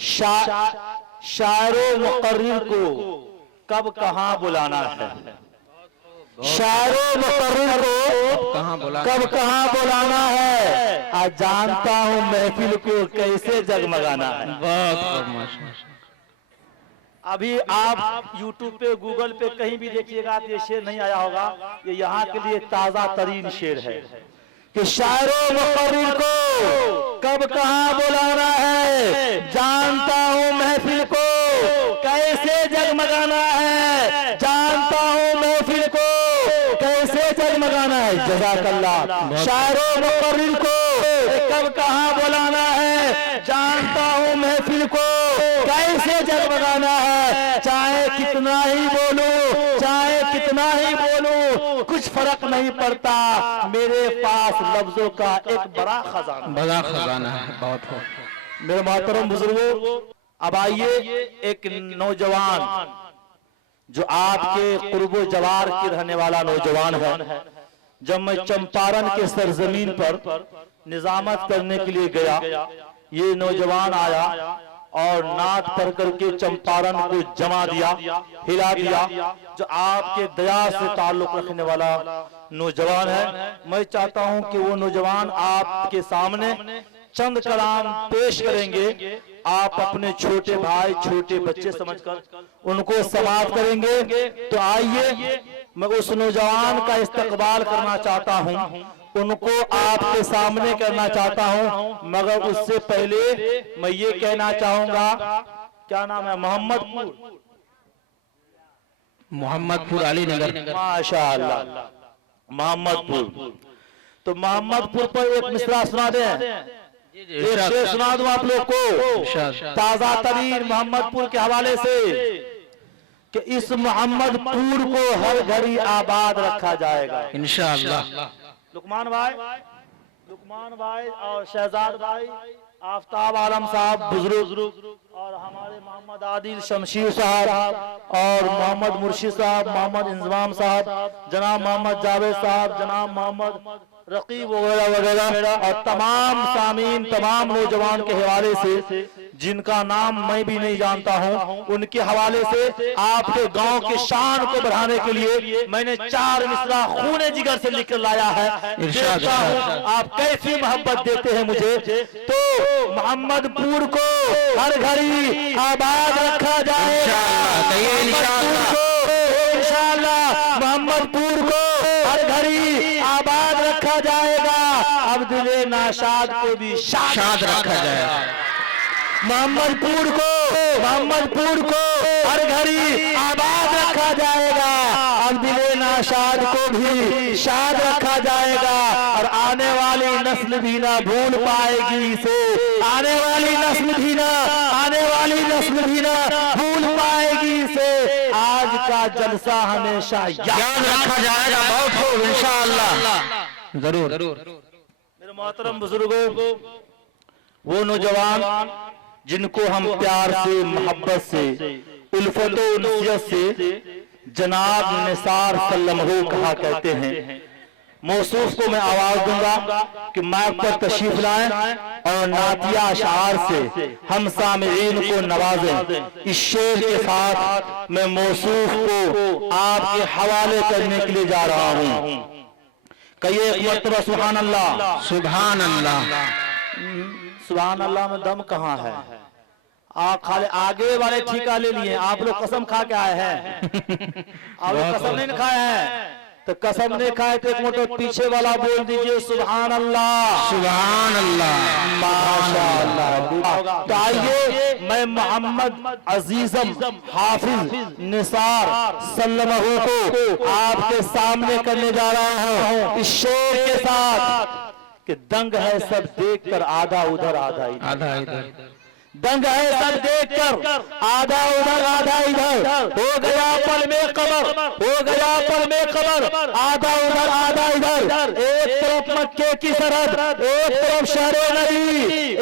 शायरो मुकर्रिर को कब कहाँ बुलाना है। शायरो मुकर्रिर को कब कहाँ बुलाना है। आज जानता हूँ महफिल को कैसे जगमगाना है। अभी आप YouTube पे गूगल पे कहीं भी देखिएगा तो ये शेर नहीं आया होगा। ये यहाँ के लिए ताजा तरीन शेर है कि शायरो मुकर्रिर को कब कहाँ बुलाना है। जानता हूँ महफिल को कैसे जगमगाना है। जानता हूँ महफिल को कैसे जगमगाना है। जज़ाकल्लाह। शायरो मुकर्रिर को कब कहाँ बुलाना है। जानता हूँ महफिल को कैसे जगमगाना है। चाहे कितना ही बोलूं, चाहे कितना ही बोलूं, कुछ फर्क नहीं पड़ता। मेरे पास लफ्जों का एक बड़ा खजाना है। बहुत हो मेरे मोहतरम बुजुर्गों, अब आइए एक नौजवान जो आपके कुर्बो जवार की रहने वाला नौजवान है। जब मैं चंपारण के सरजमीन पर निजामत करने के लिए गया, ये नौजवान आया और नात पढ़ करके चंपारण को जमा दिया, हिला दिया। जो आपके दया से ताल्लुक रखने वाला नौजवान है, मैं चाहता हूं कि वो नौजवान आपके सामने चंद कलाम पेश करेंगे। आप अपने छोटे भाई, छोटे बच्चे समझकर उनको समाप्त करेंगे। तो आइए मैं उस नौजवान का इस्तकबाल करना चाहता हूं, उनको आपके सामने करना चाहता हूं। मगर उससे पहले मैं ये कहना चाहूंगा, क्या नाम है? मोहम्मदपुर अलीनगर। माशाअल्लाह, मोहम्मदपुर। तो मोहम्मदपुर पर एक मिसरा सुना दें, एक शेर सुना दूं आप लोग को ताजा तरीन मोहम्मदपुर के हवाले से कि इस मोहम्मदपुर को हर घड़ी आबाद रखा जाएगा इंशाअल्लाह। लुकमान भाई और शहजाद भाई, आफ्ताब आलम साहब बुजुर्ग, और हमारे मोहम्मद आदिल शमशीर साहब और मोहम्मद मुर्शिद साहब, मोहम्मद इंजमाम साहब, जनाब मोहम्मद जावेद साहब, जनाब मोहम्मद रकीब वगैरह वगैरह, और तमाम सामीन, तमाम नौजवान के हवाले से जिनका नाम मैं भी नहीं जानता हूं, उनके हवाले से आपके गांव के शान को बढ़ाने के लिए मैंने 4 मिसरा खूने जिगर से लिख कर लाया है। देखता हूं आप कैसी मोहब्बत देते हैं मुझे। तो मोहम्मदपुर को हर घड़ी आबाद रखा जाएगा इंशाअल्लाह। मोहम्मदपुर को हर घड़ी आबाद रखा जाएगा। अब दिले नाशाद को भी शाद रखा जाएगा। मोहम्मदपुर को हर घड़ी आबाद रखा जाएगा। अब दिले नाशाद को भी शाद रखा जाएगा। और आने वाली नस्ल भी ना भूल पाएगी इसे। आने वाली नस्ल भी ना भूल पाएगी इसे। आज का जलसा हमेशा याद रखा जाएगा। बहुत खूब इंशाअल्लाह, जरूर। मेरे मोहतरम बुजुर्गों, वो नौजवान जिनको हम प्यार से, मोहब्बत से, उल्फतो नसीहत से जनाब निसार सल्लल्लाहु कहा करते हैं, मौसूफ को मैं आवाज दूंगा कि माइक पर तशरीफ लाएं और नातिया अशआर से हम सामिईन को नवाजें। इस शेर के साथ मैं मौसूफ को आपके हवाले करने के लिए जा रहा हूं। कहिए एक मरतबा सुभान अल्लाह। सुभान अल्लाह। सुभान अल्लाह में दम कहाँ है? आप खाली आगे वाले ठीका ले लिए। आप लोग कसम खा के आए हैं। आप लोग कसम नहीं खाए हैं, तो कसम नहीं खाए तो एक मोटो पीछे वाला बोल दीजिए सुभान अल्लाह। सुभान अल्लाह, माशाअल्लाह। तो आइए मैं मोहम्मद अजीजम हाफिज निसार सल्लल्लाहु को आपके सामने करने जा रहा हूँ इस शेर के साथ कि दंग है सब देखकर आधा उधर आधा इधर। दंग है सब देखकर आधा उधर आधा इधर। हो गया पल में कमर, हो गया पल में कमर, आधा उधर आधा इधर। एक तरफ मक्के की सरहद, एक तरफ शहरो नदी।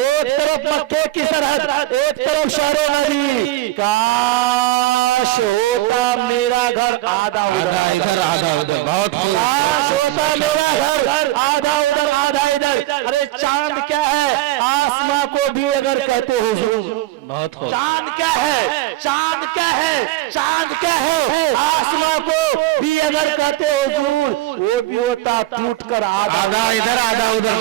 एक तरफ मक्के की सरहद, एक तरफ शहरो नदी। काश होता मेरा घर आधा उधर आधा इधर। बहुत काश होता मेरा घर आधा उधर आधा इधर। अरे चांद क्या है आसमां को भी अगर कहते हुजूर, चांद क्या है, चांद क्या है, चांद क्या है आसमां को भी अगर कहते हुजूर, वो भी होता टूट कर आधा इधर आधा उधर,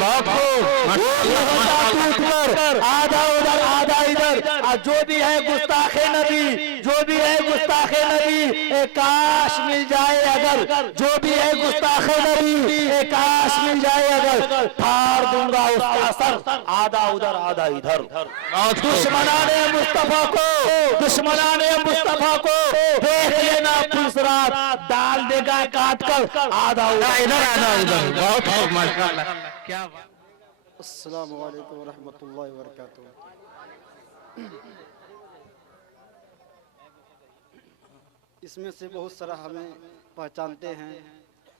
टूट कर आधा उधर आधा इधर। जो भी है गुस्ताखे नबी, जो भी है गुस्ताखे नबी, काश मिल जाए अगर, जो भी है गुस्ताखे नबी, काश मिल जाए अगर, फाड़ दूंगा उसका सर आधा उधर आधा इधर। दुश्मनाने मुस्तफा को, दुश्मनाने मुस्तफा को देख लेना पुलसरात, डाल देगा काट कर आधा इधर आधा उधर। बहुत माशाअल्लाह, क्या बात। अस्सलामु अलैकुम रहमतुल्लाहि व बरकातुहू। इसमें से बहुत सारा हमें पहचानते हैं।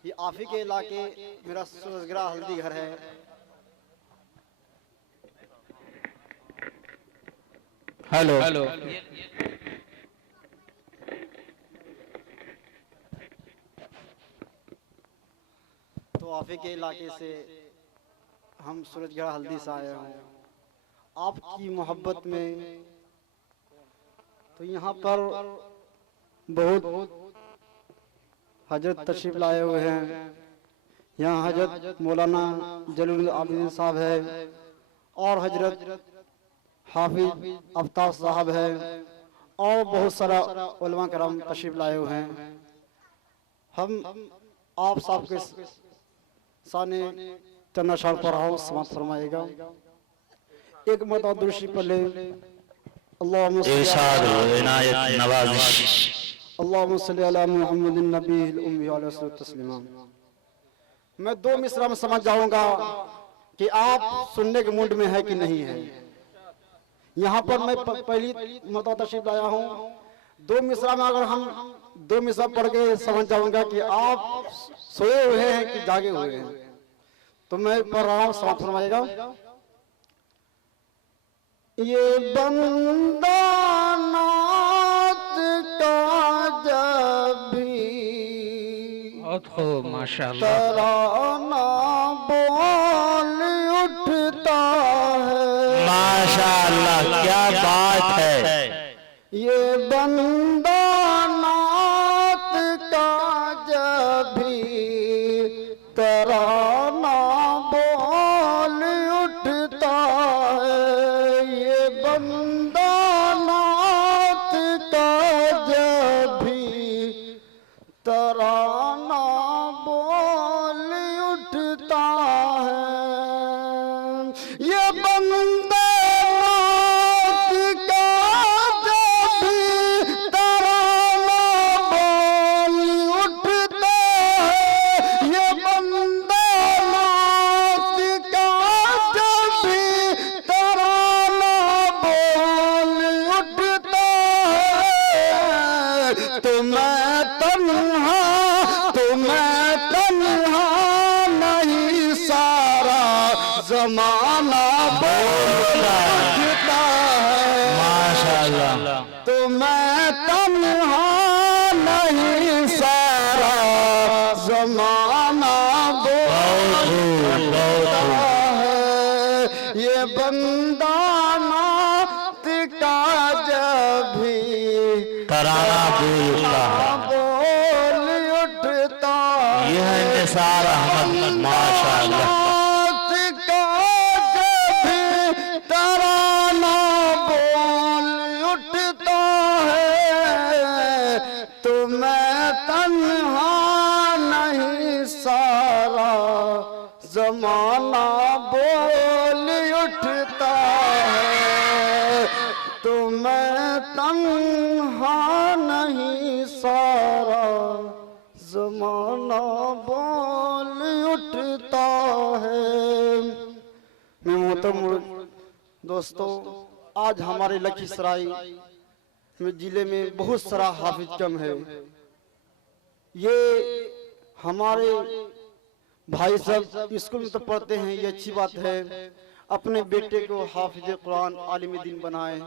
ये आप ही के इलाके मेरा सूरजगढ़ हल्दी घर है। हेलो हेलो, तो आप ही के इलाके से हम सूरजगढ़ हल्दी से आए हैं आपकी मोहब्बत में। तो यहाँ पर बहुत हजरत तशरीफ लाए हुए हैं। यहाँ हजरत मौलाना जलील आबिदीन साहब है और हजरत हाफिज आफ्ताब साहब है और बहुत सारा उलमा करम तशरीफ लाए हुए हैं। हम आप साहब के सामने चन्ना शाल पर आओ समाप्त फरमाएगा। एक मरतबा दुरूद पढ़ ले। अल्लाहुम्मा सल्ली अला मुहम्मदिन नबील उम्मी अलैहि तस्लीमा। मैं दो मिसरा में समझ जाऊंगा कि आप सुनने के मूड में है कि नहीं है। यहाँ पर मैं पहली मरतबा तशरीफ लाया हूँ। दो मिसरा में अगर हम दो मिसरा पढ़ के समझ जाऊंगा कि आप सोए हुए हैं कि जागे हुए हैं। तो मैं पढ़ रहा हूँ, समाप्त फरमाएगा। ये बंदा नात का जब भी माशाअल्लाह तराना बोल उठता है। माशाअल्लाह, क्या बात है। ये बंदा नात का जब भी तराना बोल उठता है। ये बंदा नात का जब भी तराना बोल उठता है। ये बंदा नात का जब भी तराना बोल उठता है। ये बंदा नात का जब भी तराना बोल उठता है। तो मैं तन्हा नहीं, सारा जमाना बोल उठता है। माशाअल्लाह, तो मैं तन्हा नहीं, सारा जमाना बोल उठता है। ये बंदा नात का जब भी तराना बोलता है। बोल उठता है। ये है निसार अहमद, माशाअल्लाह। नात का जब भी तराना बोल उठता है। तो मैं तन्हा नहीं, सारा जमाना बोल उठता है। तो मैं तन्हा नहीं, सारा जमाना बोल उठता है। मैं मोहतरम दोस्तों, आज हमारे लखीसराय में जिले में बहुत सारा हाफिज कम है। ये हमारे भाई सब स्कूल में तो पढ़ते हैं, ये अच्छी बात है। अपने बेटे को हाफिज कुरान आलिम दीन बनाए।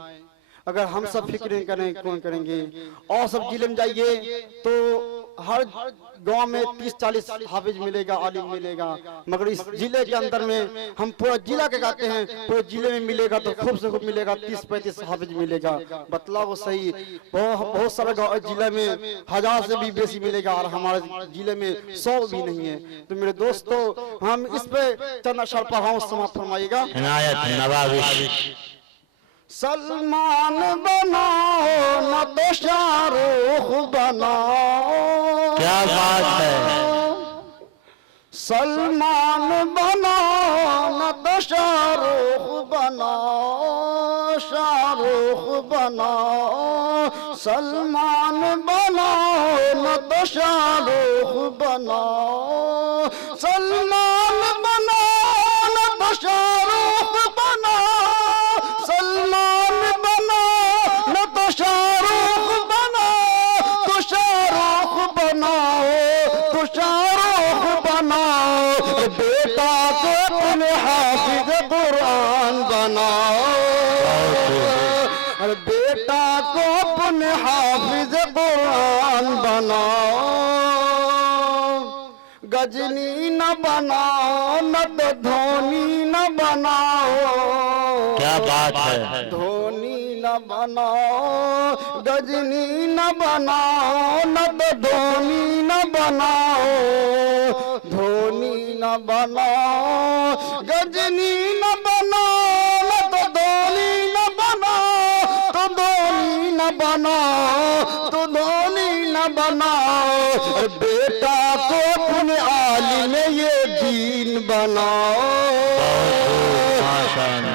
अगर हम सब फिक्र करें कौन करेंगे। और सब जिले में जाइए तो हर गांव में 30-40 हाफिज मिलेगा, आलिम मिलेगा, मगर इस जिले के अंदर में हम पूरा जिला के कहते हैं, पूरे जिले में मिलेगा तो खूब से खूब मिलेगा 30-35 हाफिज मिलेगा। बतलाओ सही, बहुत सारे गाँव जिले में 1000 से भी बेसी मिलेगा और हमारे जिले में 100 भी नहीं है। तो मेरे दोस्तों, हम इस पे चंद अशर पढ़ाऊं, समाप्त फरमाइएगा। सलमान बनाओ न तो शाहरुख बनाओ। क्या बात है। सलमान बनाओ न तो शाहरुख बनाओ, शाहरुख बनाओ। सलमान बनाओ न तो शाहरुख बनाओ। सलमान बनाओ न तो शाहरुख बनाओ। सलमान बनाओ न तो शाहरुख बनाओ। तो शाहरुख बनाओ, तो शाहरुख बनाओ। बेटा को अपने हाफिज कुरान बनाओ। अरे बेटा को अपने हाफिज कुरान बनाओ। गजनी न बनाओ न तो धोनी न बनाओ। क्या बात है। धोनी न बनाओ, गजनी न बनाओ न तो धोनी न बनाओ। धोनी न बनाओ, गजनी न बनाओ न तो धोनी न बनाओ। तो धोनी न बनाओ, तो धोनी न बनाओ। बेटा को अपने आलिम ये दीन बनाओ।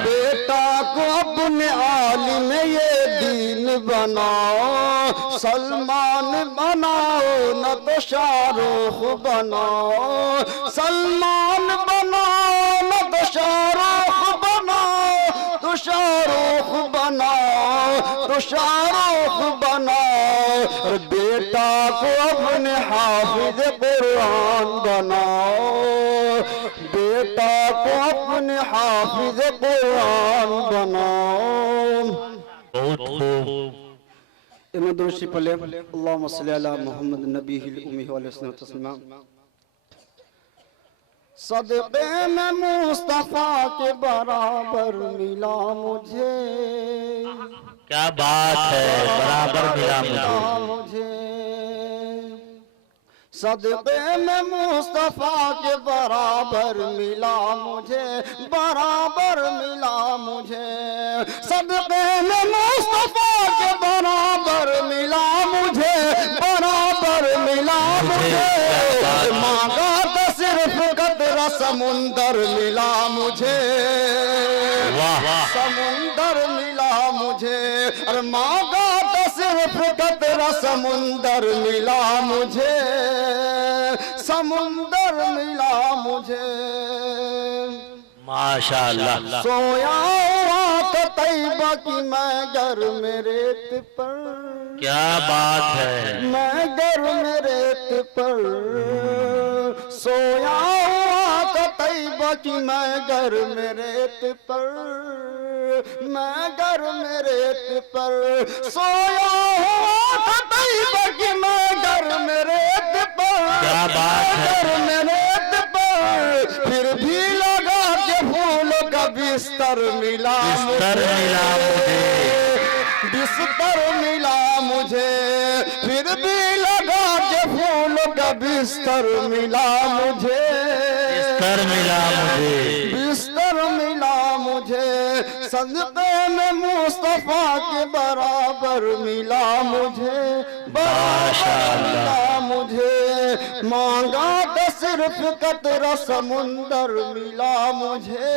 बेटा को अपने आलिम ये दीन बनाओ। सलमान बनाओ न तो शाहरुख बनाओ। सलमान बनाओ न तो शाहरुख बनाओ। तो शाहरुख बनाओ, तो शाहरुख बनाओ। बेटा को अपने हाफिज कुरान बनाओ। बेटा को अपने हाफिज कुरान बनाओ। बहुत खूब। इन्हें दुरुस्ती पढ़े। अल्लाहुम्मा सल्ली अला मुहम्मद नबीहिल उम्मी व अलैहि तस्लीमा। सदक़े में मुस्तफा के बराबर मिला मुझे। क्या बात है, बराबर मिला मुझे। सदक़े में मुस्तफा के बराबर मिला मुझे, बराबर मिला मुझे। सदक़े में मुस्तफा के बराबर मिला मुझे, बराबर मिला मुझे। मांगा तो सिर्फ कतरा समुंदर मिला मुझे। समुंदर मिला मुझे। अरे मांगा तो सिर्फ कतरा समुंदर मिला मुझे। समुंदर मिला मुझे। माशाअल्लाह। सोया हुआ तो तैयबा की मैं गर में रेत पर। क्या बात है। मैं गर में रेत पर सोया हुआ तो तैयबा की मैं गर में रेत पर। मैं गर में रेत पर सोया हुआ तो तैयबा की मैं गर में रेत पर। क्या बात है। गर में रेत पर फिर भी लगा के फूलों का बिस्तर मिला मुझे। बिस्तर मिला मुझे। फिर भी लगा के फूलों का बिस्तर मिला मुझे। बिस्तर मिला मुझे। बिस्तर मिला मुझे। सदक़े में मुस्तफा के बराबर मिला मुझे। बराबर मिला मुझे। मांगा तो सिर्फ कतरा समुंदर मिला मुझे।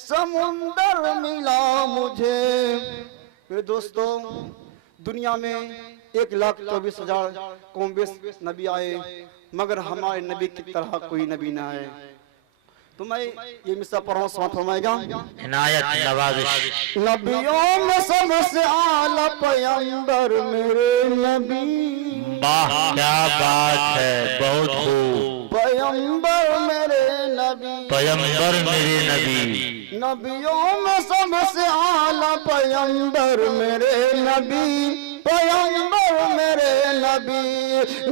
समुंदर मिला मुझे। मेरे दोस्तों, दुनिया में 1,24,000 कौम बेश नबी आए, मगर हमारे नबी की तरह कोई नबी ना आए। तो मैं ये मिसरा पढ़ा, समाप्त फरमाएगा। इनायत नवाज़िश। नबियों में सबसे आला पैगंबर मेरे नबी। वाह, क्या बात है, बहुत खूब। पैगंबर मेरे नबी। पैगंबर मेरे नबी। नबियों में सबसे आला पैगंबर मेरे नबी। पैगंबर मेरे नबी,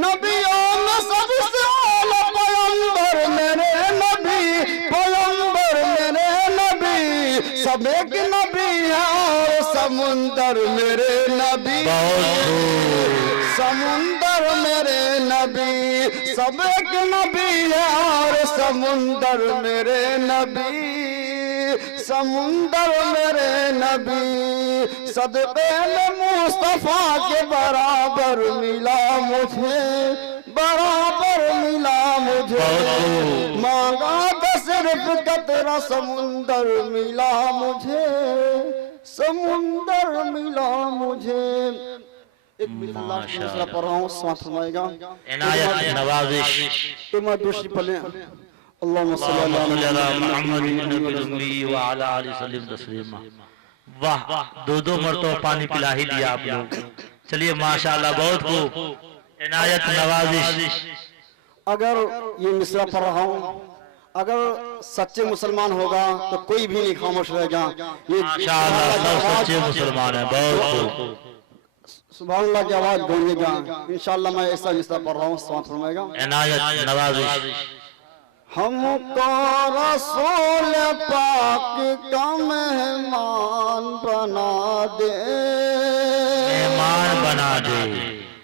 नबियों में सबसे आला पैगंबर मेरे नबी, पैगंबर मेरे नबी, सब एक नबी है और समुंदर मेरे नबी, समुंदर मेरे नबी, सब एक नबी है और समुंदर मेरे नबी, समुंदर मेरे नबी, सदक़े में मुस्तफा के बराबर मिला मुझे, बराबर मिला मुझे, मांगा तो सिर्फ कतरा समुंदर मिला मुझे, समुंदर मिला मुझे। एक दूसरा पढ़ रहा हूँ, साथ फरमाएगा इनायत नवाजिश मैं दूसरी पढ़े अल्लाहुम्मा सल्ली अला मुहम्मद व अला आलि सल्लिम तस्लीमा। वाह, दो मरतबा पानी पिला ही दिया आप लोग। चलिए माशाअल्लाह, बहुत खूब। इनायत नवाजिश। अगर ये मिसरा पढ़ रहा हूँ, अगर सच्चे मुसलमान होगा तो कोई भी नहीं खामोश रहेगा। ये माशाअल्लाह सब सच्चे मुसलमान हैं, बहुत खूब। सुभान अल्लाह की आवाज गूंजेगा। इंशाअल्लाह मैं ऐसा मिसरा पढ़ रहा हूँ, समाप्त फरमाएगा। इनायत नवाजिश। हमको रसूल पाक का मेहमान बना दे, मेहमान बना दे,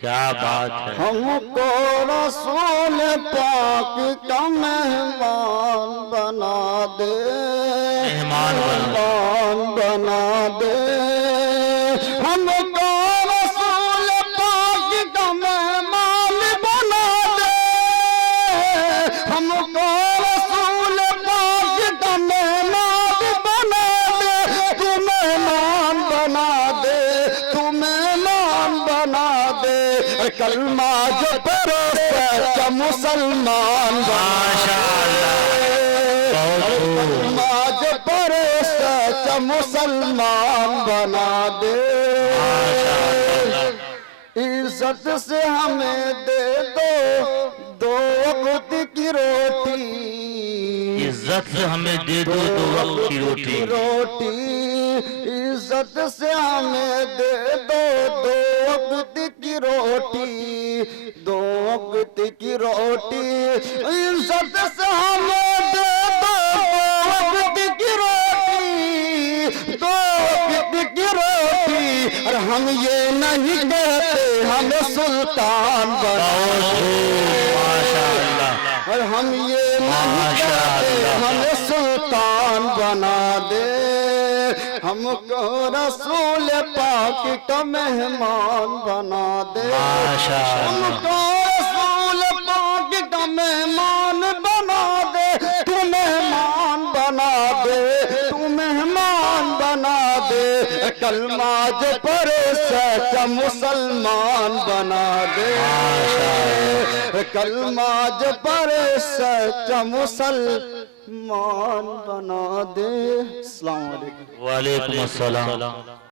क्या बात है। हमको रसूल पाक का मेहमान बना दे, मेहमान बना दे, हमको रसूल पाक का मेहमान बना दे, हमको रसूल पाक का मेहमान बना दे, तू मेहमान बना दे, तू मेहमान बना दे, कलमा जो पढ़े सच्चा मुसलमान माशाअल्लाह, कलमा जो पढ़े सच्चा मुसलमान बना दे, इज्जत से हमें दे दो वक्त की रोटी, इज्जत से हमें दे दो 2 वक्त की रोटी, इज्जत से हमें दे दो 2 वक्त की रोटी, 2 वक्त की रोटी, इज्जत से हमें दे दो 2 वक्त की रोटी, 2 वक्त की रोटी। और हम ये नहीं कहते हमें सुल्तान बना दे, और हम ये नहीं कहते हमें सुल्तान बना दे, हमको रसूल पाक का मेहमान बना दे, हमको रसूल पाक का मेहमान बना दे, तू मेहमान बना दे, तू मेहमान बना दे, कलमा जो पढ़े सच्चा मुसलमान बना दे, कलमा जो पढ़े सच्चा मुसलमान बना दे। अस्सलाम वालेकुम। वालेकुम अस्सलाम।